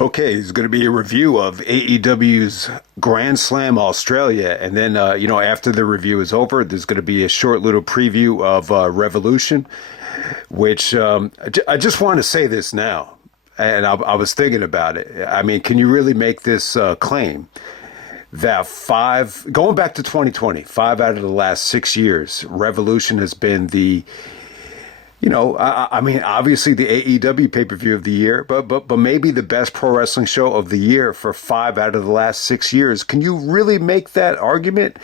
Okay, it's going to be a review of AEW's Grand Slam Australia. And then, after the review is over, there's going to be a short little preview of Revolution, which I just want to say this now. And I was thinking about it. I mean, can you really make this claim that going back to 2020, 5 out of the last 6 years, Revolution has been I mean, obviously the AEW pay-per-view of the year, but maybe the best pro wrestling show of the year for 5 out of the last 6 years. Can you really make that argument?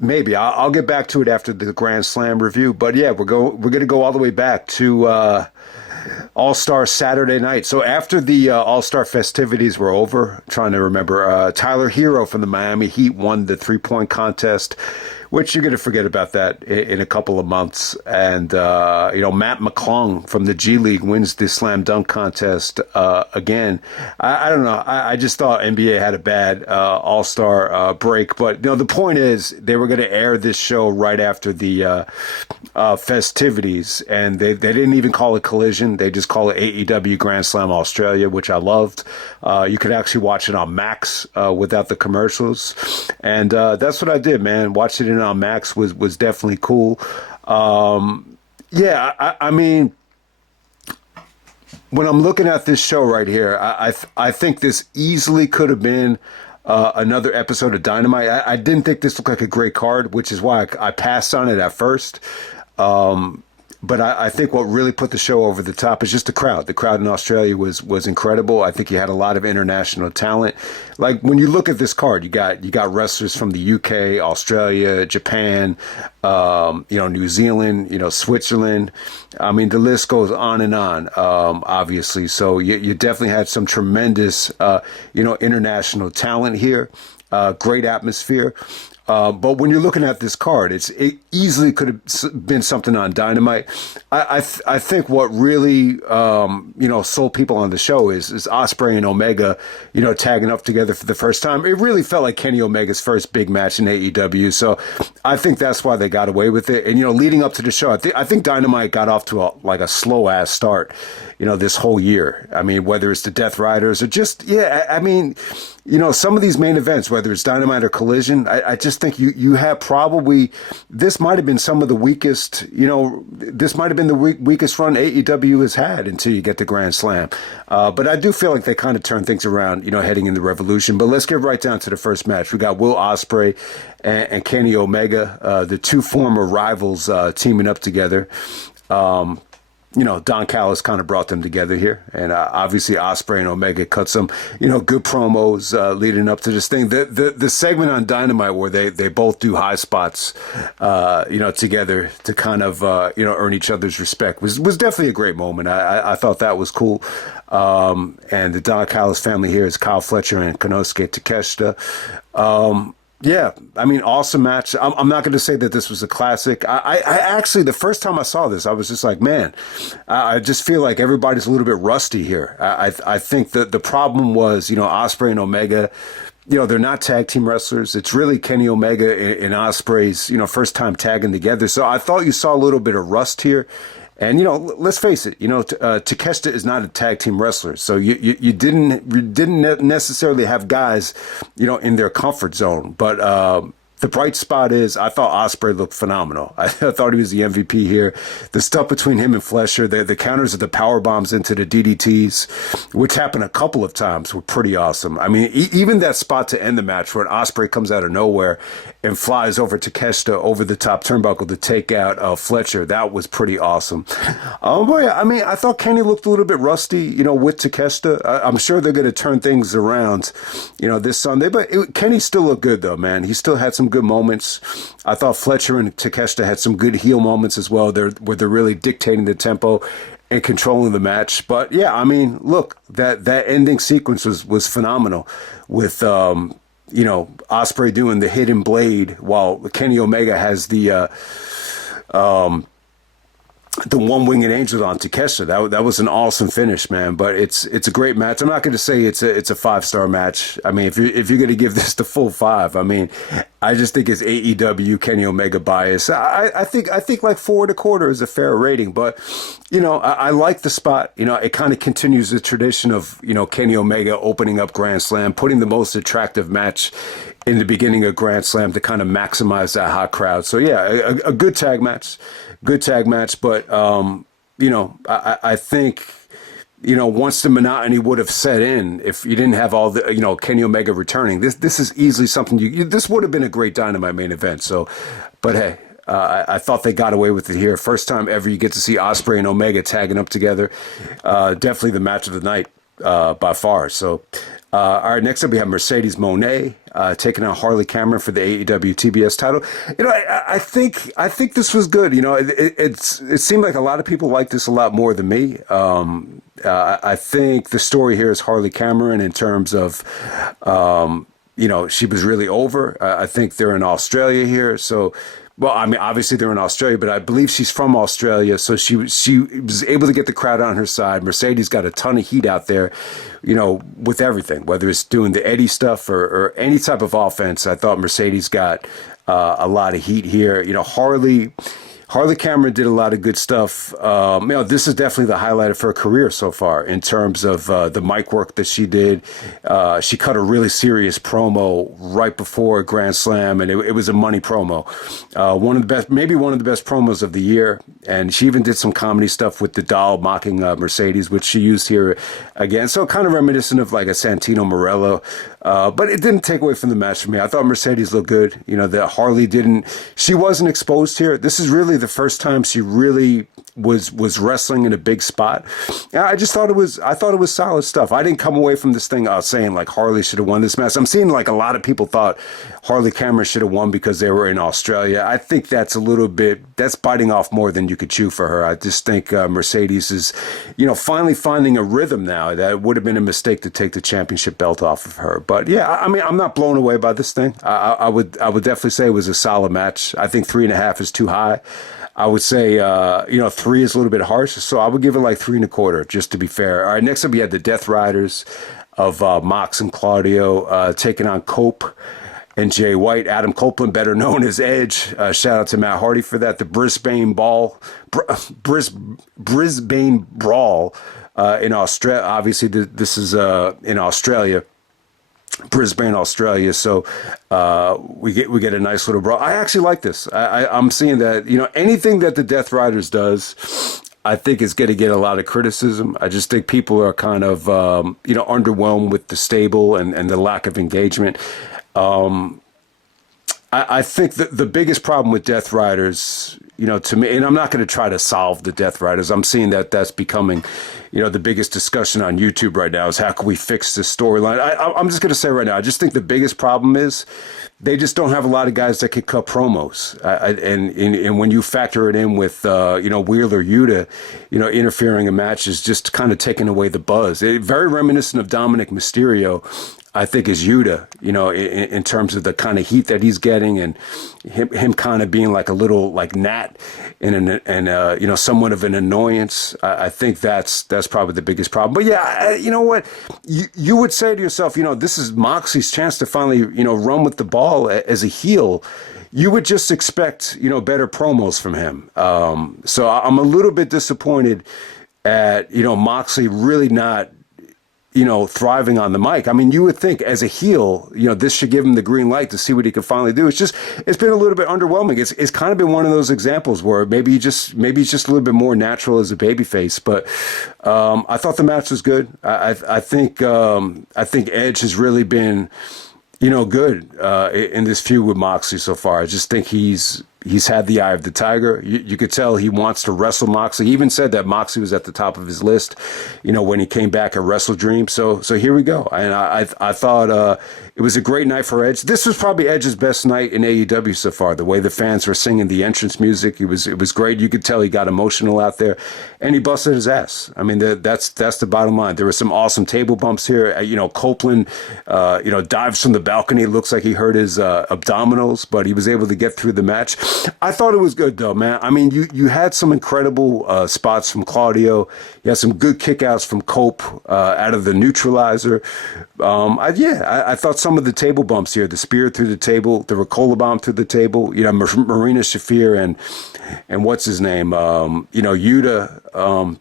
Maybe I'll get back to it after the Grand Slam review. But yeah, we're going to go all the way back to All-Star Saturday night. So after the All-Star festivities were over, I'm trying to remember, Tyler Hero from the Miami Heat won the three-point contest, which you're going to forget about that in a couple of months. And, Matt McClung from the G League wins the slam dunk contest again. I don't know. I just thought NBA had a bad All-Star break. But, the point is they were going to air this show right after the festivities. And they didn't even call it Collision. They just call it AEW Grand Slam Australia, which I loved. You could actually watch it on Max without the commercials. And that's what I did, man. Watched it on Max was definitely cool. I mean, when I'm looking at this show right here, I think this easily could have been another episode of Dynamite. I didn't think this looked like a great card, which is why I passed on it at first. But I think what really put the show over the top is just the crowd. The crowd in Australia was incredible. I think you had a lot of international talent. Like when you look at this card, you got wrestlers from the UK, Australia, Japan, New Zealand, Switzerland. I mean, the list goes on and on, obviously. So you definitely had some tremendous, international talent here. Great atmosphere. But when you're looking at this card, it easily could have been something on Dynamite. I think what really, sold people on the show is Ospreay and Omega, tagging up together for the first time. It really felt like Kenny Omega's first big match in AEW. So I think that's why they got away with it. And, leading up to the show, I think Dynamite got off to a slow ass start, this whole year. I mean, whether it's the Death Riders or just, some of these main events, whether it's Dynamite or Collision, I just think you have probably, this might have been some of the weakest, this might have been the weakest run AEW has had until you get the Grand Slam. But I do feel like they kind of turned things around, heading into Revolution. But let's get right down to the first match. We got Will Ospreay and Kenny Omega, the two former rivals teaming up together. Don Callis kind of brought them together here. And obviously Ospreay and Omega cut some, good promos leading up to this thing. The segment on Dynamite where they both do high spots, together to kind of, earn each other's respect was definitely a great moment. I thought that was cool. And the Don Callis family here is Kyle Fletcher and Konosuke Takeshita. Yeah, I mean, awesome match. I'm not going to say that this was a classic. I actually, the first time I saw this, I was just like, man, I just feel like everybody's a little bit rusty here. I think that the problem was, Ospreay and Omega, they're not tag team wrestlers. It's really Kenny Omega and Ospreay's, first time tagging together. So I thought you saw a little bit of rust here. And, let's face it, Takeshita is not a tag team wrestler. So you didn't necessarily have guys, in their comfort zone. But the bright spot is I thought Ospreay looked phenomenal. I thought he was the MVP here. The stuff between him and Fletcher, the counters of the power bombs into the DDTs, which happened a couple of times, were pretty awesome. I mean, even that spot to end the match where Ospreay comes out of nowhere and flies over Takeshita over the top turnbuckle to take out Fletcher, that was pretty awesome. But yeah, I mean, I thought Kenny looked a little bit rusty, with Takeshita. I'm sure they're going to turn things around, this Sunday. But Kenny still looked good, though, man. He still had some good moments. I thought Fletcher and Takeshita had some good heel moments as well. Where they're really dictating the tempo and controlling the match. But yeah, I mean, look, that ending sequence was phenomenal with Ospreay doing the hidden blade while Kenny Omega has the the one-winged angel on Takeshita. That was an awesome finish, man. But it's a great match. I'm not going to say it's a 5-star match. I mean, if you're going to give this the full 5, I mean, I just think it's AEW Kenny Omega bias. I think like 4.25 is a fair rating. But I like the spot. It kind of continues the tradition of Kenny Omega opening up Grand Slam, putting the most attractive match in the beginning of Grand Slam to kind of maximize that hot crowd. So yeah, a good tag match. Good tag match, but I think once the monotony would have set in, if you didn't have all the Kenny Omega returning, this is easily something this would have been a great Dynamite main event. So, but hey, I thought they got away with it here. First time ever you get to see Ospreay and Omega tagging up together. Definitely the match of the night by far. So. All right, next up we have Mercedes Mone taking on Harley Cameron for the AEW TBS title. I think this was good. It seemed like a lot of people like this a lot more than me. I think the story here is Harley Cameron in terms of, she was really over. I think they're in Australia here, so. Well, I mean, obviously they're in Australia, but I believe she's from Australia, so she was able to get the crowd on her side. Mercedes got a ton of heat out there, with everything, whether it's doing the Eddie stuff or any type of offense. I thought Mercedes got a lot of heat here. Harley Cameron did a lot of good stuff. This is definitely the highlight of her career so far in terms of the mic work that she did. She cut a really serious promo right before Grand Slam, and it was a money promo. One of the best promos of the year. And she even did some comedy stuff with the doll mocking Mercedes, which she used here again. So kind of reminiscent of like a Santino Morello. But it didn't take away from the match for me. I thought Mercedes looked good. That Harley she wasn't exposed here. This is really the first time she really was wrestling in a big spot. I thought it was solid stuff. I didn't come away from this thing saying like Harley should have won this match. I'm seeing like a lot of people thought Harley Cameron should have won because they were in Australia. I think that's biting off more than you could chew for her. I just think Mercedes is, finally finding a rhythm now. That would have been a mistake to take the championship belt off of her. But yeah, I mean, I'm not blown away by this thing. I would definitely say it was a solid match. I think 3.5 is too high. I would say, 3 is a little bit harsh. So I would give it like 3.25, just to be fair. All right, next up we had the Death Riders of Mox and Claudio taking on Cope and Jay White. Adam Copeland, better known as Edge. Shout out to Matt Hardy for that. The Brisbane Brawl in Australia. Obviously, this is in Australia. Brisbane, Australia. So we get a nice little brawl. I actually like this. I'm seeing that anything that the Death Riders does, I think is going to get a lot of criticism. I just think people are kind of underwhelmed with the stable and the lack of engagement. I think that the biggest problem with Death Riders, to me, and I'm not going to try to solve the Death Riders. I'm seeing that that's becoming, the biggest discussion on YouTube right now is how can we fix this storyline? I'm just going to say right now, I just think the biggest problem is they just don't have a lot of guys that can cut promos. And when you factor it in with, Wheeler Yuta, interfering in matches, just kind of taking away the buzz. Very reminiscent of Dominic Mysterio. I think is Yuta, in terms of the kind of heat that he's getting and him kind of being like a little like gnat and somewhat of an annoyance. I think that's probably the biggest problem. But yeah, you know what? You would say to yourself, this is Moxley's chance to finally, run with the ball as a heel. You would just expect, better promos from him. So I'm a little bit disappointed at, Moxley really not, thriving on the mic. I mean, you would think as a heel, this should give him the green light to see what he can finally do. It's been a little bit underwhelming. It's kind of been one of those examples where maybe he's just a little bit more natural as a babyface. But I thought the match was good. I think Edge has really been, good in this feud with Moxley so far. I just think he's had the eye of the tiger. You could tell he wants to wrestle Moxley. He even said that Moxley was at the top of his list, when he came back at Wrestle Dream. So here we go. And I thought it was a great night for Edge. This was probably Edge's best night in AEW so far. The way the fans were singing the entrance music, it was great. You could tell he got emotional out there, and he busted his ass. I mean, that's the bottom line. There were some awesome table bumps here. Copeland, dives from the balcony. It looks like he hurt his abdominals, but he was able to get through the match. I thought it was good though, man. I mean, you had some incredible spots from Claudio. You had some good kickouts from Cope out of the neutralizer. I thought some of the table bumps here, the spear through the table, the Ricola bomb through the table. You know, Marina Shafir and what's his name? Yuta.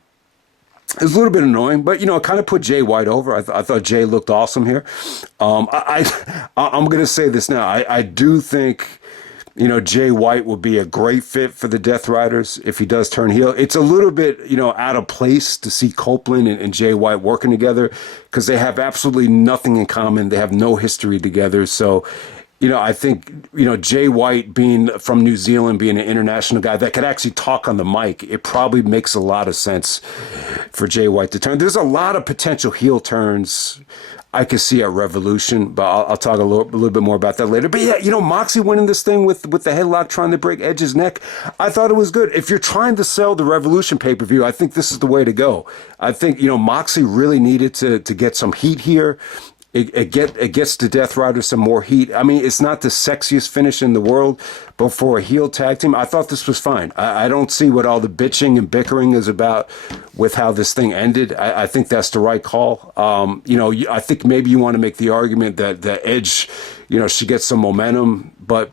It was a little bit annoying, but, it kind of put Jay White over. I thought Jay looked awesome here. I'm going to say this now. I do think, Jay White will be a great fit for the Death Riders if he does turn heel. It's a little bit, out of place to see Copeland and Jay White working together because they have absolutely nothing in common. They have no history together. So, I think, Jay White being from New Zealand, being an international guy that could actually talk on the mic, it probably makes a lot of sense for Jay White to turn. There's a lot of potential heel turns I could see at Revolution, but I'll talk a little bit more about that later. But yeah, Moxley winning this thing with the headlock trying to break Edge's neck, I thought it was good. If you're trying to sell the Revolution pay-per-view, I think this is the way to go. I think, Moxley really needed to get some heat here. It gets the Death Rider some more heat. I mean, it's not the sexiest finish in the world, but for a heel tag team, I thought this was fine. I don't see what all the bitching and bickering is about with how this thing ended. I think that's the right call. I think maybe you want to make the argument that Edge, should get some momentum, but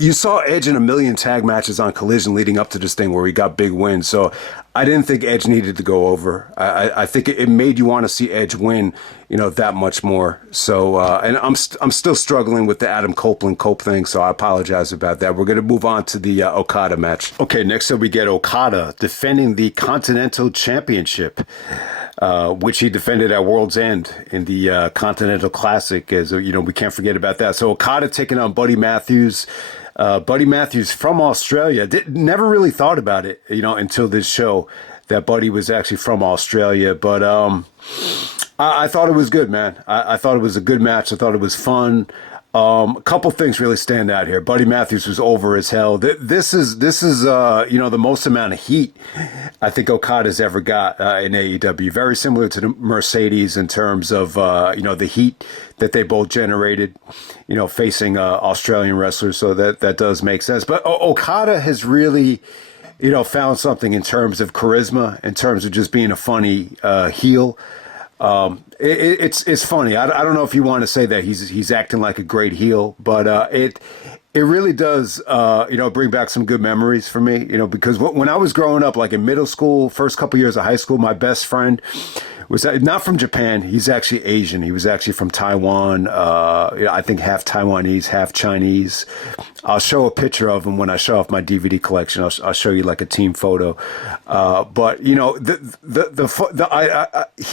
you saw Edge in a million tag matches on Collision leading up to this thing where he got big wins. So I didn't think Edge needed to go over. I think it made you want to see Edge win, that much more. So, and I'm still struggling with the Adam Copeland Cope thing, so I apologize about that. We're going to move on to the Okada match. Okay, next up we get Okada defending the Continental Championship, which he defended at World's End in the Continental Classic. As we can't forget about that. So Okada taking on Buddy Matthews. Buddy Matthews from Australia. Never really thought about it, until this show that Buddy was actually from Australia. But I thought it was good, man. I thought it was a good match. I thought it was fun. A couple things really stand out here. Buddy Matthews was over as hell. This is the most amount of heat I think Okada's ever got in AEW. Very similar to the Mercedes in terms of the heat that they both generated, facing Australian wrestlers. So that does make sense. But Okada has really, found something in terms of charisma, in terms of just being a funny heel. It's funny. I don't know if you want to say that he's acting like a great heel, but it really does bring back some good memories for me. Because when I was growing up, like in middle school, first couple years of high school, my best friend was not from Japan. He's actually Asian. He was actually from Taiwan. I think half Taiwanese, half Chinese. I'll show a picture of him when I show off my DVD collection. I'll show you like a team photo. But he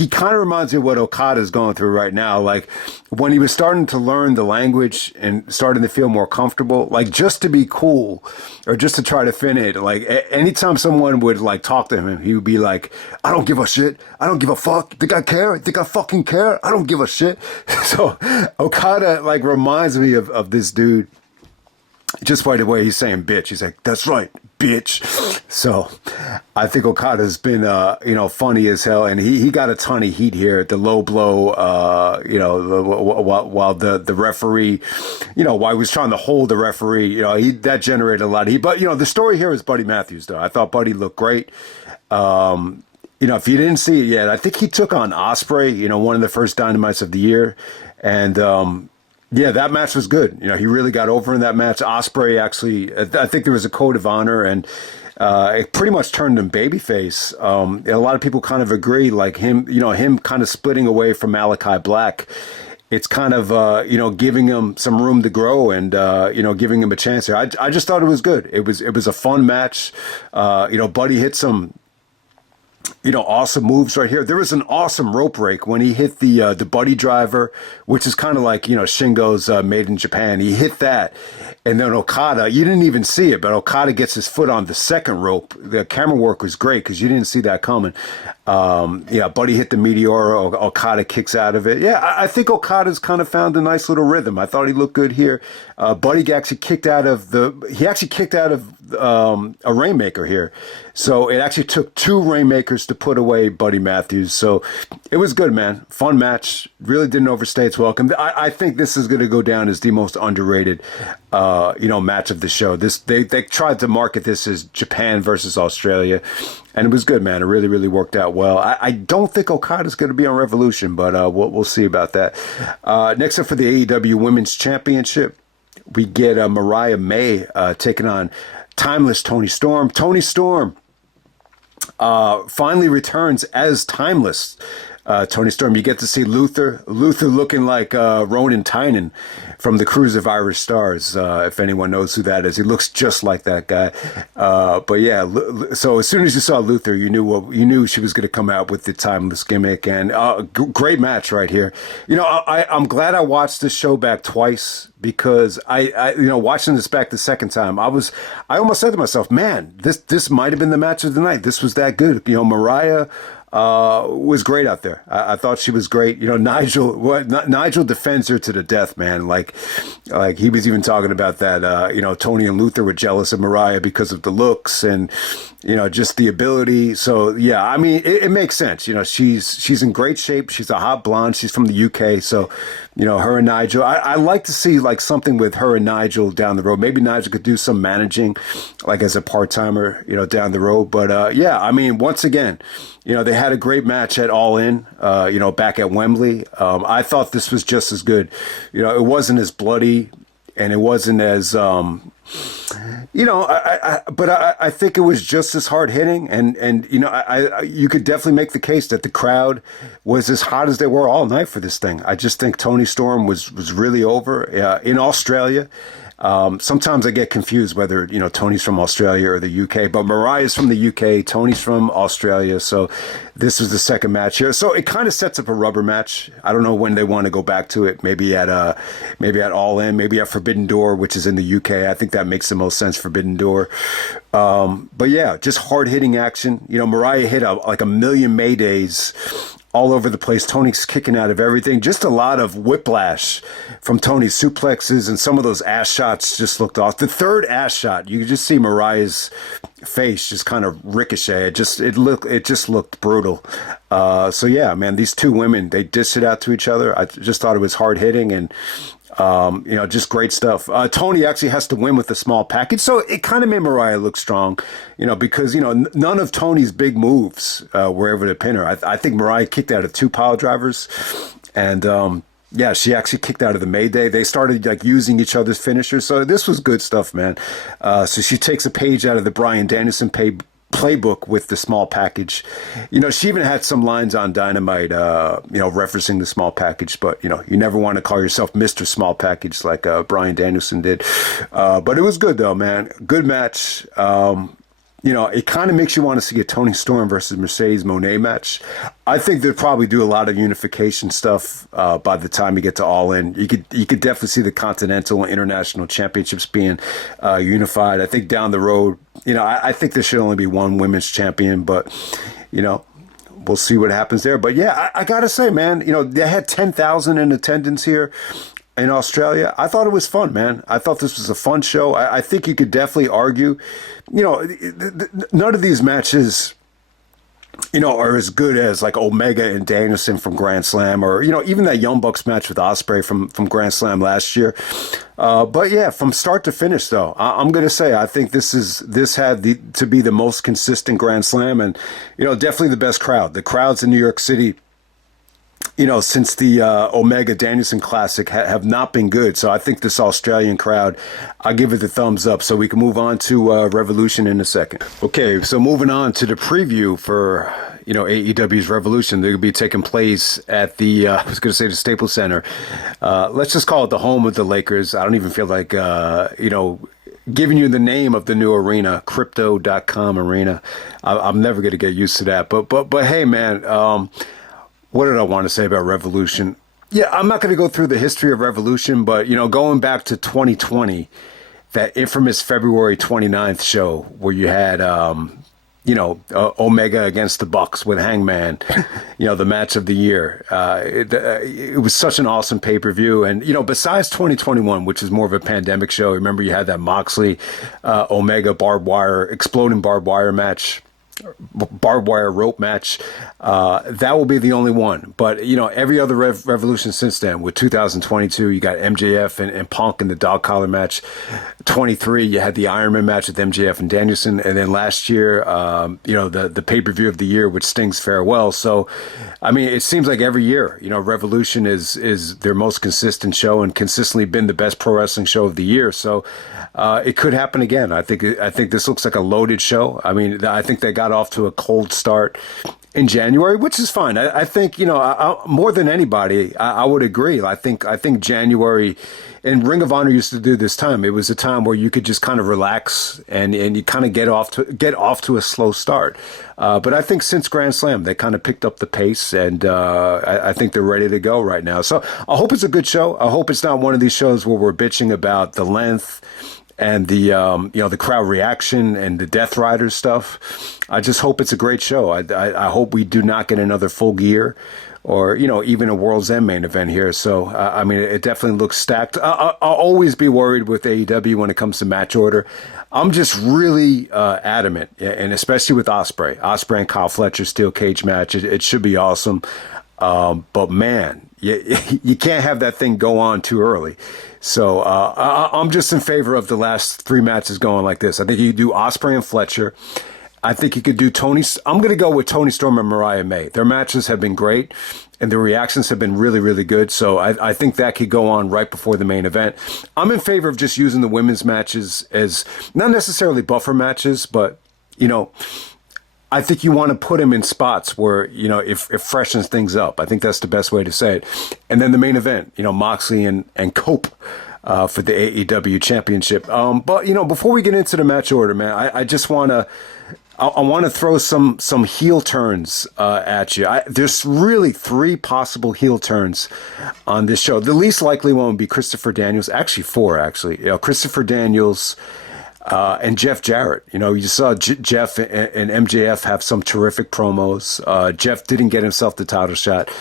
kind of reminds me of what Okada's going through right now. Like when he was starting to learn the language and starting to feel more comfortable, like just to be cool or just to try to fit in. Like anytime someone would like talk to him, he would be like, "I don't give a shit. I don't give a fuck. Think I care? Think I fucking care? I don't give a shit." So Okada like reminds me of this dude. Just by the way he's saying bitch. He's like, "That's right, bitch." So I think Okada's been, funny as hell. And he got a ton of heat here. The low blow, while the referee, while he was trying to hold the referee, that generated a lot of heat. But, the story here is Buddy Matthews, though. I thought Buddy looked great. If you didn't see it yet, I think he took on Ospreay, one of the first Dynamites of the year. And, that match was good. He really got over in that match. Ospreay actually, I think there was a code of honor, and it pretty much turned him babyface. And a lot of people kind of agree, like him kind of splitting away from Malachi Black. It's kind of, giving him some room to grow and, giving him a chance here. I just thought it was good. It was a fun match. Buddy hit some, awesome moves right here. There was an awesome rope break when he hit the Buddy driver, which is kind of like, Shingo's Made in Japan. He hit that. And then Okada, you didn't even see it, but Okada gets his foot on the second rope. The camera work was great because you didn't see that coming. Buddy hit the Meteora. Okada kicks out of it. Yeah, I think Okada's kind of found a nice little rhythm. I thought he looked good here. Buddy actually kicked out of the a rainmaker here. So it actually took 2 rainmakers to put away Buddy Matthews. So it was good, man. Fun match. Really didn't overstay its welcome. I think this is going to go down as the most underrated, match of the show. They tried to market this as Japan versus Australia, and it was good, man. It really, really worked out well. I don't think Okada's going to be on Revolution, but we'll see about that. Next up for the AEW Women's Championship, we get Mariah May taking on Timeless Toni Storm. Toni Storm finally returns as Timeless Toni Storm. You get to see Luther looking like Ronan Tynan from the Cruise of Irish Stars, if anyone knows who that is. He looks just like that guy. But yeah, so as soon as you saw Luther, you knew she was going to come out with the Timeless gimmick, and great match right here. I'm glad I watched this show back twice, because I watching this back the second time, I almost said to myself, man, this might have been the match of the night. This was that good. Mariah was great out there. I thought she was great. Nigel defends her to the death, man. Like he was even talking about that. Tony and Luther were jealous of Mariah because of the looks and just the ability. So yeah, I mean, it makes sense. She's in great shape. She's a hot blonde. She's from the UK. So her and Nigel. I like to see like something with her and Nigel down the road. Maybe Nigel could do some managing, like as a part timer, down the road. But yeah, I mean, once again, they had a great match at All In, back at Wembley. I thought this was just as good. It wasn't as bloody, and it wasn't as, but I think it was just as hard hitting. And you could definitely make the case that the crowd was as hot as they were all night for this thing. I just think Toni Storm was really over in Australia. Sometimes I get confused whether, Tony's from Australia or the UK, but Mariah's from the UK, Tony's from Australia. So this was the second match here. So it kind of sets up a rubber match. I don't know when they want to go back to it. Maybe at All In, maybe at Forbidden Door, which is in the UK. I think that makes the most sense, Forbidden Door. But yeah, just hard hitting action. Mariah hit like a million Maydays all over the place. Tony's kicking out of everything. Just a lot of whiplash from Tony's suplexes, and some of those ass shots just looked off. The third ass shot, you could just see Mariah's face just kind of ricochet. It just looked brutal. So yeah, man, these two women, they dished it out to each other. I just thought it was hard hitting and just great stuff. Tony actually has to win with a small package, so it kind of made Mariah look strong, because none of Tony's big moves were able to pin her. I think Mariah kicked out of 2 pile drivers, and yeah, she actually kicked out of the Mayday. They started like using each other's finishers, so this was good stuff, man. So she takes a page out of the Bryan Danielson playbook with the small package. She even had some lines on Dynamite, referencing the small package, but you never want to call yourself Mr. Small Package like Bryan Danielson did. But it was good though, man. Good match. It kind of makes you want to see a Toni Storm versus Mercedes Mone match. I think they'll probably do a lot of unification stuff by the time you get to All In. You could definitely see the Continental and International Championships being unified. I think down the road, I think there should only be one women's champion, but we'll see what happens there. But yeah, I gotta say, man, they had 10,000 in attendance here in Australia. I thought it was fun, man. I thought this was a fun show. I think you could definitely argue, none of these matches, are as good as like Omega and Danielson from Grand Slam, or, even that Young Bucks match with Ospreay from Grand Slam last year. But yeah, from start to finish though, I'm going to say, I think this had to be the most consistent Grand Slam, and, definitely the best crowd. The crowds in New York City, since the Omega Danielson Classic have not been good. So I think this Australian crowd, I'll give it the thumbs up. So we can move on to Revolution in a second. Okay, so moving on to the preview for, AEW's Revolution. They're going to be taking place at the, I was going to say the Staples Center. Let's just call it the home of the Lakers. I don't even feel like, giving you the name of the new arena, Crypto.com Arena. I'm never going to get used to that. But hey, man, what did I want to say about Revolution? Yeah, I'm not going to go through the history of Revolution, but, going back to 2020, that infamous February 29th show where you had, Omega against the Bucks with Hangman, the match of the year. It was such an awesome pay-per-view. And, besides 2021, which is more of a pandemic show, remember you had that Moxley, Omega exploding barbed wire match. Barbed wire rope match. That will be the only one. But, every other revolution since then, with 2022, you got MJF and Punk in the dog collar match. 23, you had the Iron Man match with MJF and Danielson. And then last year, the pay-per-view of the year with Sting's farewell. So, it seems like every year, Revolution is their most consistent show and consistently been the best pro wrestling show of the year. So, it could happen again. I think this looks like a loaded show. I think they got off to a cold start in January, which is fine. I think, more than anybody, I would agree. I think January, and Ring of Honor used to do this time. It was a time where you could just kind of relax and you kind of get off to a slow start. But I think since Grand Slam, they kind of picked up the pace, and I think they're ready to go right now. So I hope it's a good show. I hope it's not one of these shows where we're bitching about the length and the crowd reaction and the Death Riders stuff. I just hope it's a great show. I hope we do not get another Full Gear or, even a World's End main event here. So, it definitely looks stacked. I'll always be worried with AEW when it comes to match order. I'm just really adamant, and especially with Ospreay and Kyle Fletcher steel cage match. It should be awesome. But man, you can't have that thing go on too early. So I'm just in favor of the last 3 matches going like this. I think you do Ospreay and Fletcher. I think you could do Tony. I'm going to go with Toni Storm and Mariah May. Their matches have been great, and the reactions have been really, really good. So I think that could go on right before the main event. I'm in favor of just using the women's matches as not necessarily buffer matches, but, I think you want to put them in spots where, it freshens things up. I think that's the best way to say it. And then the main event, Moxley and Cope for the AEW championship. But, before we get into the match order, man, I just want to... I want to throw some heel turns at you. There's really 3 possible heel turns on this show. The least likely one would be Christopher Daniels. Actually, 4, actually. Christopher Daniels and Jeff Jarrett. You saw Jeff and MJF have some terrific promos. Jeff didn't get himself the title shot.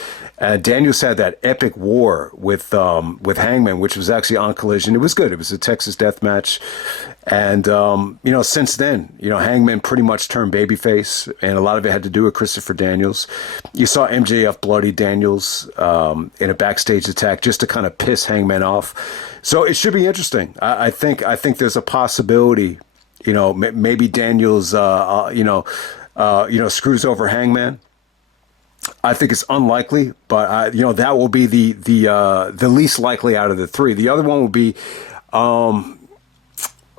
Daniels had that epic war with Hangman, which was actually on Collision. It was good. It was a Texas death match. And, since then, Hangman pretty much turned babyface, and a lot of it had to do with Christopher Daniels. You saw MJF bloody Daniels in a backstage attack just to kind of piss Hangman off. So it should be interesting. I think there's a possibility, maybe Daniels, screws over Hangman. I think it's unlikely, but that will be the least likely out of the 3. The other one will be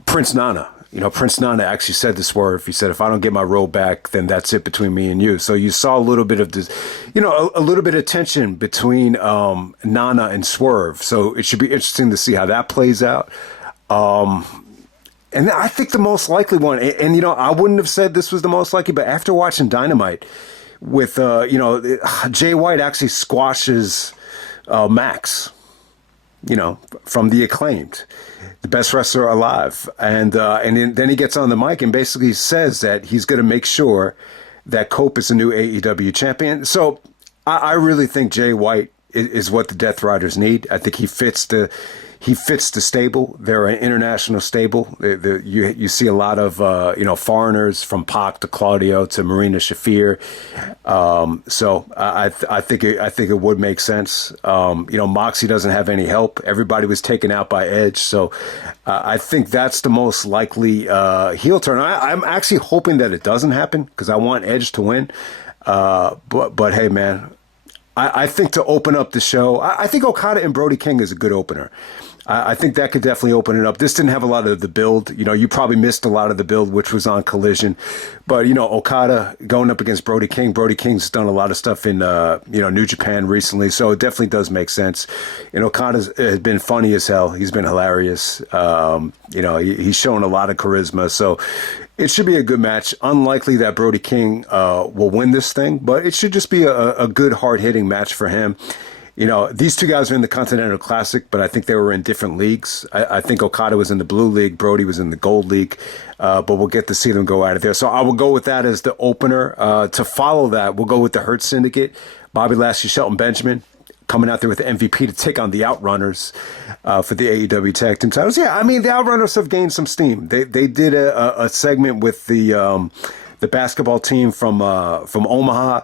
Prince Nana. Prince Nana actually said to Swerve, he said, if I don't get my role back, then that's it between me and you. So you saw a little bit of this, a little bit of tension between Nana and Swerve. So it should be interesting to see how that plays out. And I think the most likely one, and I wouldn't have said this was the most likely, but after watching Dynamite, with Jay White actually squashes Max, from the Acclaimed, the best wrestler alive, and then he gets on the mic and basically says that he's going to make sure that Cope is the new AEW champion. So I really think Jay White is what the Death Riders need. I think he fits the stable. They're an international stable. You see a lot of foreigners, from Pac to Claudio to Marina Shafir. So I think it would make sense. Moxie doesn't have any help. Everybody was taken out by Edge. So I think that's the most likely heel turn. I'm actually hoping that it doesn't happen because I want Edge to win. But hey, man, I think to open up the show, I think Okada and Brody King is a good opener. I think that could definitely open it up. This didn't have a lot of the build. You probably missed a lot of the build, which was on Collision. But, Okada going up against Brody King. Brody King's done a lot of stuff in, New Japan recently. So it definitely does make sense. And Okada has been funny as hell. He's been hilarious. He's shown a lot of charisma. So it should be a good match. Unlikely that Brody King will win this thing, but it should just be a good, hard-hitting match for him. these two guys are in the Continental Classic, but I think they were in different leagues. I think Okada was in the blue league, Brody was in the gold league, but we'll get to see them go out of there. So I will go with that as the opener. To follow that, we'll go with the Hurt Syndicate, Bobby Lashley, Shelton Benjamin, coming out there with the MVP to take on the Outrunners for the AEW Tag Team titles. Yeah, I mean, the Outrunners have gained some steam. They did a segment with the basketball team from Omaha.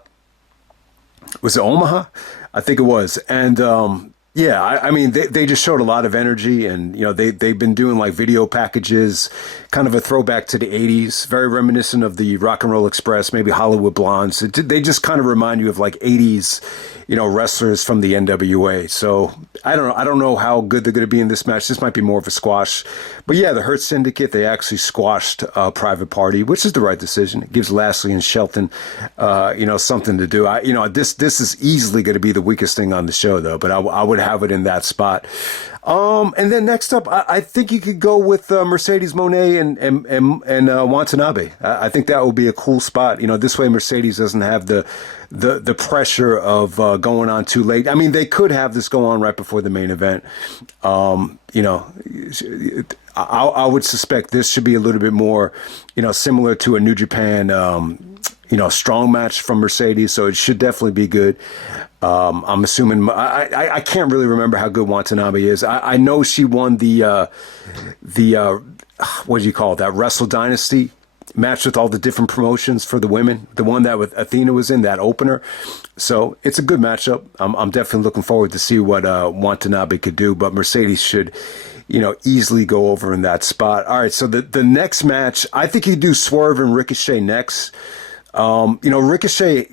Was it Omaha? I think it was. And yeah, I mean, they just showed a lot of energy, and they've been doing like video packages, kind of a throwback to the 80s, very reminiscent of the Rock and Roll Express, maybe Hollywood Blondes. They just kind of remind you of like 80s wrestlers from the NWA. So I don't know how good they're going to be in this match. This might be more of a squash. But yeah, the Hurt Syndicate, they actually squashed Private Party, which is the right decision. It gives Lashley and Shelton, something to do. This is easily going to be the weakest thing on the show, though. But I would have it in that spot. And then next up, I think you could go with Mercedes Moné and Watanabe. I think that would be a cool spot. This way Mercedes doesn't have the pressure of going on too late. I mean, they could have this go on right before the main event. I would suspect this should be a little bit more, similar to a New Japan, strong match from Mercedes. So it should definitely be good. I'm assuming I can't really remember how good Watanabe is. I know she won the what do you call it? That Wrestle Dynasty match with all the different promotions for the women. The one that with Athena was in, that opener. So it's a good matchup. I'm definitely looking forward to see what Watanabe could do. But Mercedes should, easily go over in that spot. All right. So the next match, I think you do Swerve and Ricochet next. Ricochet,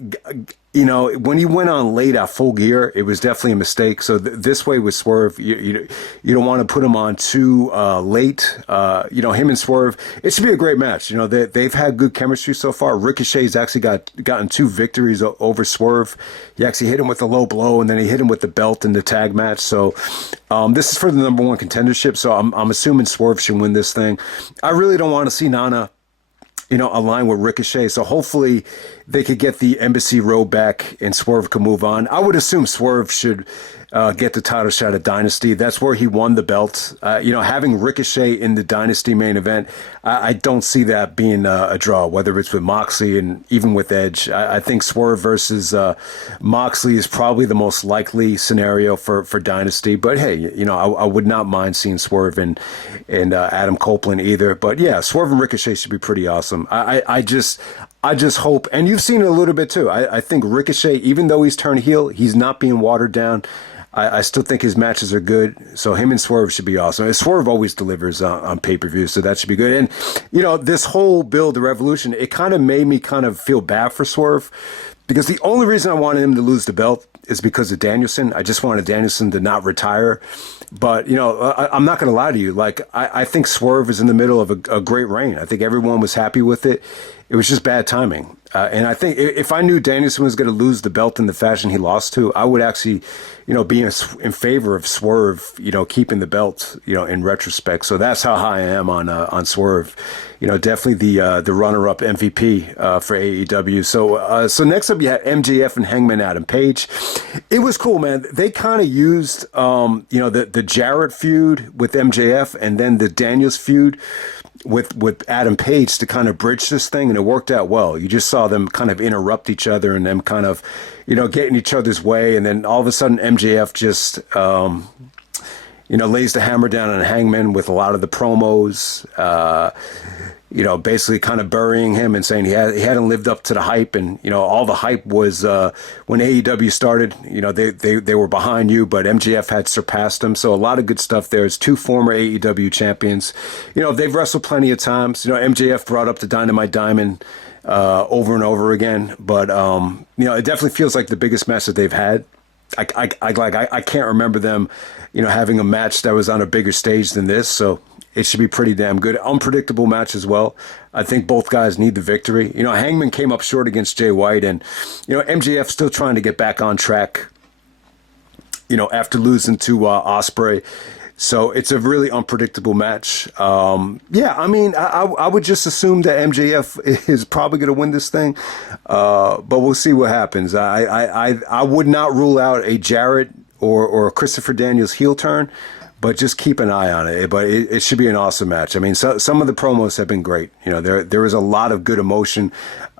when he went on late at Full Gear, it was definitely a mistake. So this way with Swerve, you don't want to put him on too late. Him and Swerve, it should be a great match. They've had good chemistry so far. Ricochet's actually gotten 2 victories over Swerve. He actually hit him with a low blow, and then he hit him with the belt in the tag match. So this is for the number 1 contendership. So I'm assuming Swerve should win this thing. I really don't want to see Nana align with Ricochet. So hopefully they could get the Embassy Road back and Swerve can move on. I would assume Swerve should get the title shot at Dynasty. That's where he won the belt. Having Ricochet in the Dynasty main event, I don't see that being a draw, whether it's with Moxley and even with Edge. I think Swerve versus Moxley is probably the most likely scenario for Dynasty. But hey, I would not mind seeing Swerve and Adam Copeland either. But yeah, Swerve and Ricochet should be pretty awesome. I just hope, and you've seen it a little bit too. I think Ricochet, even though he's turned heel, he's not being watered down. I still think his matches are good. So him and Swerve should be awesome. Swerve always delivers on pay-per-view, so that should be good. And, this whole build, the Revolution, it kind of made me kind of feel bad for Swerve, because the only reason I wanted him to lose the belt is because of Danielson. I just wanted Danielson to not retire. But, I'm not going to lie to you. Like, I think Swerve is in the middle of a great reign. I think everyone was happy with it. It was just bad timing. And I think if I knew Danielson was going to lose the belt in the fashion he lost to, I would actually, be in favor of Swerve, keeping the belt, in retrospect. So that's how high I am on Swerve. Definitely the runner-up MVP for AEW. So next up you had MJF and Hangman Adam Page. It was cool, man. They kind of used, the Jarrett feud with MJF and then the Daniels feud with Adam Page to kind of bridge this thing, and it worked out well. You just saw them kind of interrupt each other and them kind of, get in each other's way, and then all of a sudden MJF just, lays the hammer down on Hangman with a lot of the promos, basically kind of burying him and saying he hadn't lived up to the hype. And, all the hype was when AEW started, they were behind you, but MJF had surpassed them. So a lot of good stuff there. It's 2 former AEW champions. They've wrestled plenty of times. MJF brought up the Dynamite Diamond over and over again. But, it definitely feels like the biggest match that they've had. I can't remember them, having a match that was on a bigger stage than this. So it should be pretty damn good. Unpredictable match as well. I think both guys need the victory. Hangman came up short against Jay White, and, MJF still trying to get back on track, after losing to Ospreay. So it's a really unpredictable match. I would just assume that MJF is probably going to win this thing, but we'll see what happens. I would not rule out a Jarrett or Christopher Daniels heel turn, but just keep an eye on it. But it should be an awesome match. I mean, some of the promos have been great. You know, there is a lot of good emotion,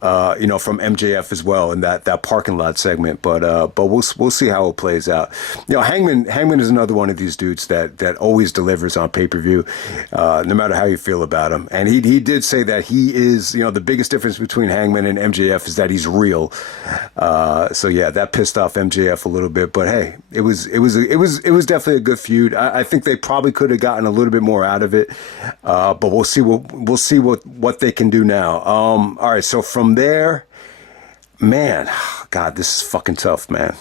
you know, from MJF as well in that parking lot segment. But we'll see how it plays out. You know, Hangman is another one of these dudes that always delivers on pay-per-view, no matter how you feel about him. And he did say that he is, you know, the biggest difference between Hangman and MJF is that he's real. So yeah, that pissed off MJF a little bit. But hey, it was definitely a good feud. I think they probably could have gotten a little bit more out of it, but we'll see what they can do now. All right, so from there, man, God, this is fucking tough, man.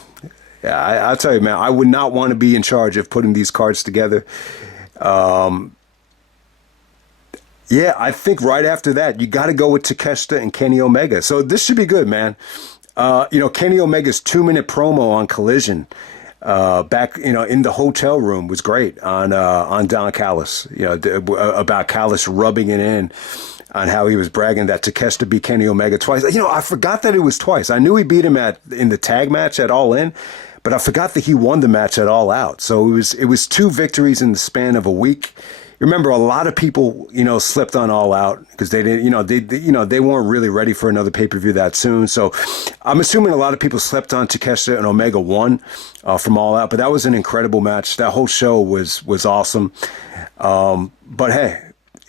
Yeah, I'll tell you, man, I would not want to be in charge of putting these cards together. Yeah, I think right after that, you got to go with Takeshita and Kenny Omega. So this should be good, man. You know, Kenny Omega's 2-minute promo on Collision, back, you know, in the hotel room was great on Don Callis, you know, about Callis rubbing it in on how he was bragging that Takeshita beat Kenny Omega twice. You know, I forgot that it was twice. I knew he beat him in the tag match at All In, but I forgot that he won the match at All Out. So it was 2 victories in the span of a week. Remember, a lot of people, you know, slipped on All Out because they didn't, they weren't really ready for another pay-per-view that soon. So I'm assuming a lot of people slept on Takeshita and Omega won from All Out, but that was an incredible match. That whole show was awesome. But hey,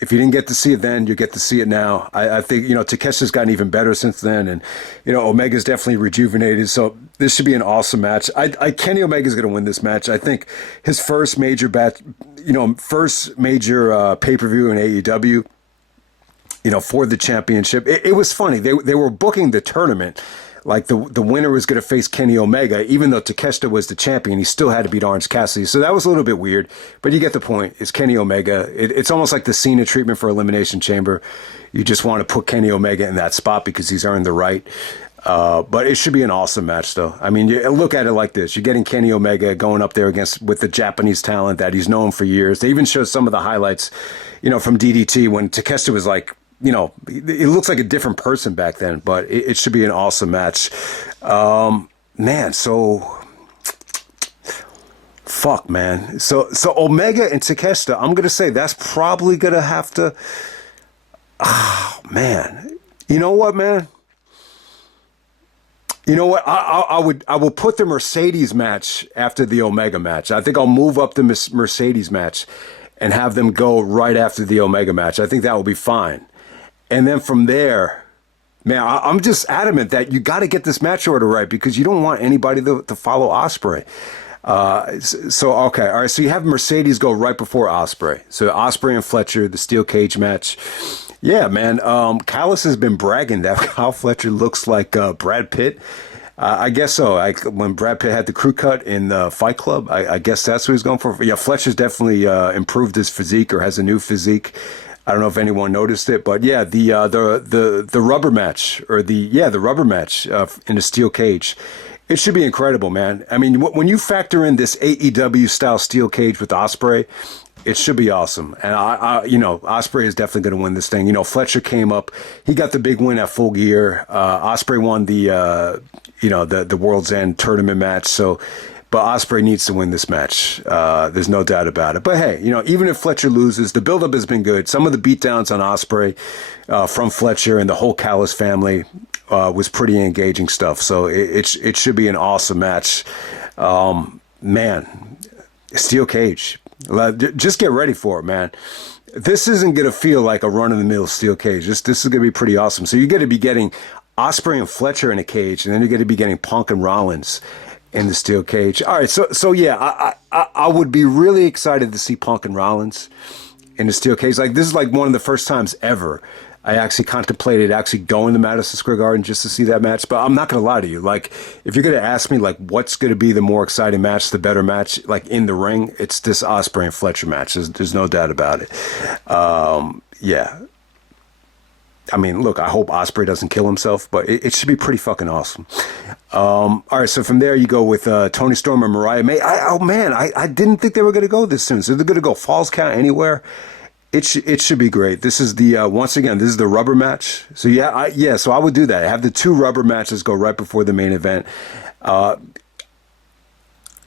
if you didn't get to see it then, you get to see it now. I think, you know, Takeshita's gotten even better since then, and, you know, Omega's definitely rejuvenated. So this should be an awesome match. Kenny Omega's going to win this match. I think his first major pay-per-view in AEW, you know, for the championship. It was funny. They were booking the tournament like the winner was going to face Kenny Omega, even though Takeshita was the champion. He still had to beat Orange Cassidy. So that was a little bit weird, but you get the point. It's Kenny Omega. It's almost like the Cena treatment for Elimination Chamber. You just want to put Kenny Omega in that spot because he's earned the right. But it should be an awesome match, though. I mean, you look at it like this. You're getting Kenny Omega going up there with the Japanese talent that he's known for years. They even showed some of the highlights, you know, from DDT when Takeshita was like, you know, it looks like a different person back then, but it should be an awesome match. Man, so fuck, man. So Omega and Takeshita, I'm gonna say that's probably gonna have to. Oh man, you know what, man? You know what? I will put the Mercedes match after the Omega match. I think I'll move up the Mercedes match and have them go right after the Omega match. I think that will be fine. And then from there, man, I'm just adamant that you got to get this match order right because you don't want anybody to follow Ospreay. Okay, all right. So you have Mercedes go right before Ospreay. So Ospreay and Fletcher, the steel cage match. Yeah, man. Callis has been bragging that Kyle Fletcher looks like Brad Pitt. I guess so. When Brad Pitt had the crew cut in Fight Club, I guess that's what he's going for. Yeah, Fletcher's definitely improved his physique or has a new physique. I don't know if anyone noticed it, but yeah, the rubber match the rubber match in a steel cage. It should be incredible, man. I mean, when you factor in this AEW style steel cage with Ospreay, it should be awesome. And Ospreay is definitely going to win this thing. You know, Fletcher came up, he got the big win at Full Gear. Ospreay won the World's End tournament match. So, but Ospreay needs to win this match. There's no doubt about it. But hey, you know, even if Fletcher loses, the buildup has been good. Some of the beatdowns on Ospreay from Fletcher and the whole Callis family was pretty engaging stuff. So it should be an awesome match. Man, steel cage. Just get ready for it, man. This isn't going to feel like a run-of-the-mill steel cage. This is going to be pretty awesome. So you're going to be getting Ospreay and Fletcher in a cage, and then you're going to be getting Punk and Rollins in the steel cage. All right, so yeah, I would be really excited to see Punk and Rollins in the steel cage. Like, this is like one of the first times ever I actually contemplated going to Madison Square Garden just to see that match. But I'm not going to lie to you. Like, if you're going to ask me, like, what's going to be the more exciting match, the better match, like, in the ring, it's this Ospreay and Fletcher match. There's no doubt about it. Yeah. I mean, look, I hope Ospreay doesn't kill himself, but it should be pretty fucking awesome. All right, so from there you go with Toni Storm and Mariah May. I didn't think they were going to go this soon. So they're going to go Falls Count Anywhere. It should be great. This is the once again, this is the rubber match. So so I would do that. Have the 2 rubber matches go right before the main event.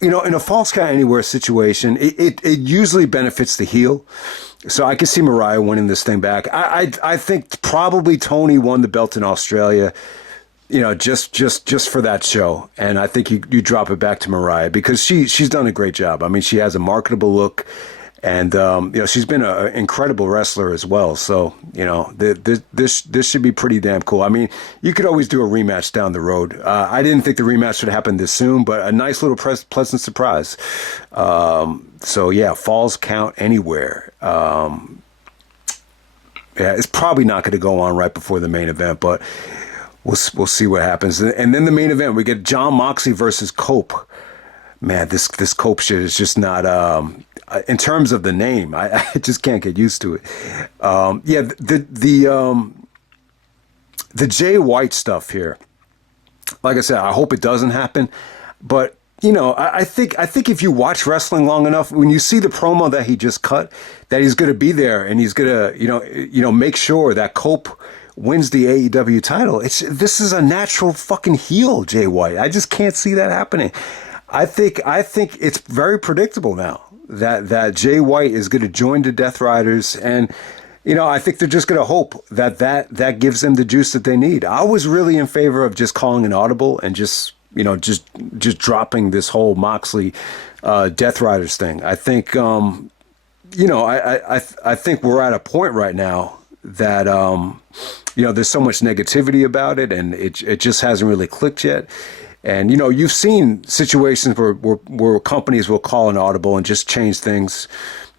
in a false count anywhere situation, it usually benefits the heel. So I could see Mariah winning this thing back. I think probably Toni won the belt in Australia, just for that show. And I think you drop it back to Mariah because she's done a great job. I mean, she has a marketable look. And, she's been an incredible wrestler as well. So, this should be pretty damn cool. I mean, you could always do a rematch down the road. I didn't think the rematch would happen this soon, but a nice little pleasant surprise. So, yeah, falls count anywhere. Yeah, it's probably not going to go on right before the main event, but we'll see what happens. And then the main event, we get Jon Moxley versus Cope. Man, this Cope shit is just not... in terms of the name, I just can't get used to it. The Jay White stuff here. Like I said, I hope it doesn't happen. But I think if you watch wrestling long enough, when you see the promo that he just cut, that he's going to be there and he's going to make sure that Cope wins the AEW title. This is a natural fucking heel, Jay White. I just can't see that happening. I think it's very predictable now that Jay White is going to join the Death Riders, and I think they're just going to hope that gives them the juice that they need. I was really in favor of just calling an audible and just dropping this whole Moxley Death Riders thing. I think I think we're at a point right now that there's so much negativity about it, and it just hasn't really clicked yet. And, you've seen situations where companies will call an audible and just change things,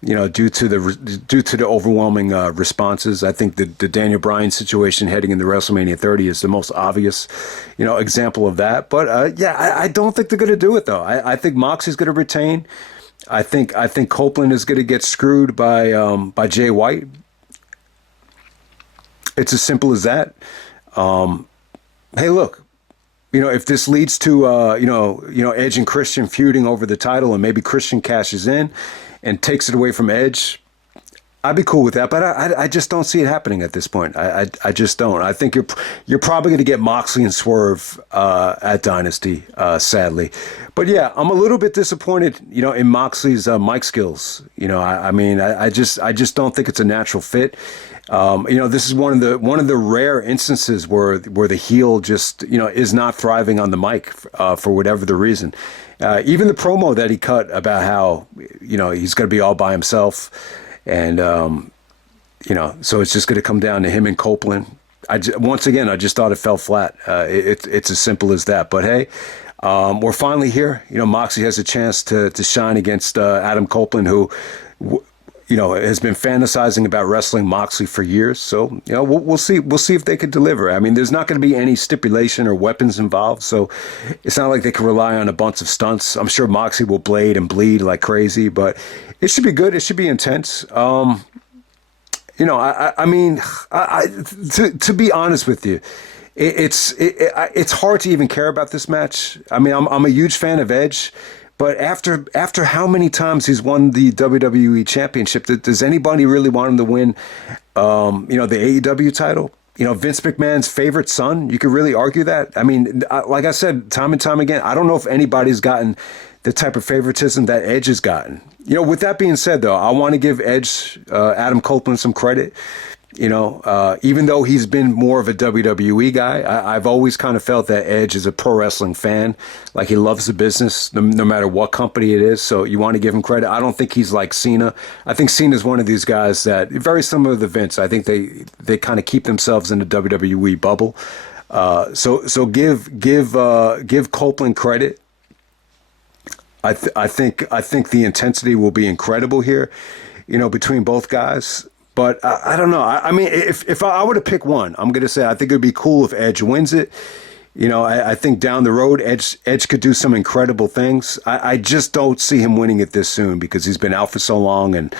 due to the overwhelming responses. I think the Daniel Bryan situation heading into WrestleMania 30 is the most obvious, example of that. But, I don't think they're going to do it, though. I think Moxie's going to retain. I think Copeland is going to get screwed by Jay White. It's as simple as that. Hey, look. If this leads to, Edge and Christian feuding over the title and maybe Christian cashes in and takes it away from Edge, I'd be cool with that. But I just don't see it happening at this point. I just don't. I think you're probably going to get Moxley and Swerve at Dynasty, sadly. But yeah, I'm a little bit disappointed, in Moxley's mic skills. I just don't think it's a natural fit. This is one of the rare instances where the heel just, is not thriving on the mic for whatever the reason. Even the promo that he cut about how, he's going to be all by himself. And, so it's just going to come down to him and Copeland. Once again, I just thought it fell flat. It's as simple as that. But hey, we're finally here. Moxley has a chance to shine against Adam Copeland, who has been fantasizing about wrestling Moxley for years. So, we'll see. We'll see if they could deliver. I mean, there's not going to be any stipulation or weapons involved. So it's not like they can rely on a bunch of stunts. I'm sure Moxley will blade and bleed like crazy, but it should be good. It should be intense. To be honest with you, it's hard to even care about this match. I mean, I'm a huge fan of Edge. But after how many times he's won the WWE Championship, does anybody really want him to win, the AEW title? Vince McMahon's favorite son? You could really argue that. I mean, like I said, time and time again, I don't know if anybody's gotten the type of favoritism that Edge has gotten. With that being said, though, I want to give Edge, Adam Copeland, some credit. Even though he's been more of a WWE guy, I've always kind of felt that Edge is a pro wrestling fan. Like, he loves the business, no matter what company it is. So you want to give him credit. I don't think he's like Cena. I think Cena's one of these guys that, very similar to Vince, I think they kind of keep themselves in the WWE bubble. So give Copeland credit. I think the intensity will be incredible here, between both guys. But I don't know. I mean, if I were to pick one, I'm going to say I think it would be cool if Edge wins it. I think down the road, Edge could do some incredible things. I just don't see him winning it this soon because he's been out for so long. And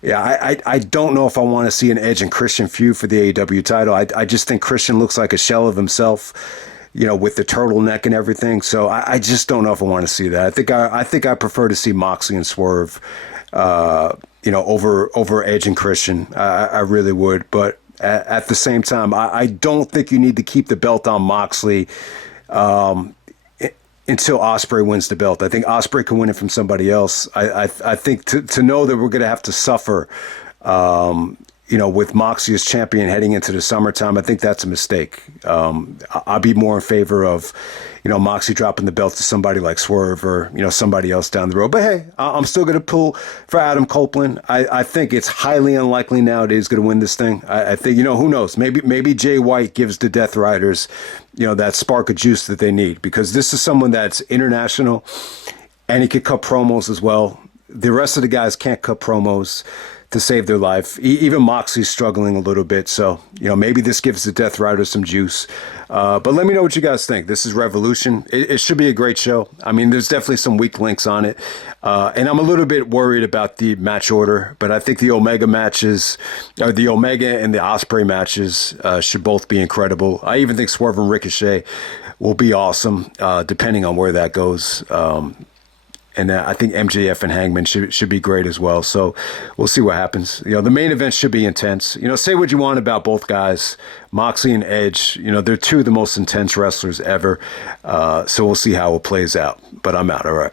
yeah, I don't know if I want to see an Edge and Christian feud for the AEW title. I just think Christian looks like a shell of himself, with the turtleneck and everything. So I just don't know if I want to see that. I think I prefer to see Moxley and Swerve, over Edge and Christian. I really would. But at the same time, I don't think you need to keep the belt on Moxley, until Ospreay wins the belt. I think Ospreay can win it from somebody else. I think to know that we're going to have to suffer, with Moxley as champion heading into the summertime, I think that's a mistake. I'd be more in favor of, Moxley dropping the belt to somebody like Swerve or, somebody else down the road. But hey, I'm still going to pull for Adam Copeland. I think it's highly unlikely nowadays he's going to win this thing. I think, who knows? Maybe Jay White gives the Death Riders, that spark of juice that they need, because this is someone that's international and he could cut promos as well. The rest of the guys can't cut promos to save their life. Even Moxley's struggling a little bit. So, maybe this gives the Death Riders some juice. But let me know what you guys think. This is Revolution. It should be a great show. I mean, there's definitely some weak links on it. And I'm a little bit worried about the match order, but I think the Omega matches, or the Omega and the Ospreay matches should both be incredible. I even think Swerve and Ricochet will be awesome, depending on where that goes. And I think MJF and Hangman should be great as well. So we'll see what happens. The main event should be intense. Say what you want about both guys, Moxley and Edge. They're two of the most intense wrestlers ever. So we'll see how it plays out. But I'm out. All right.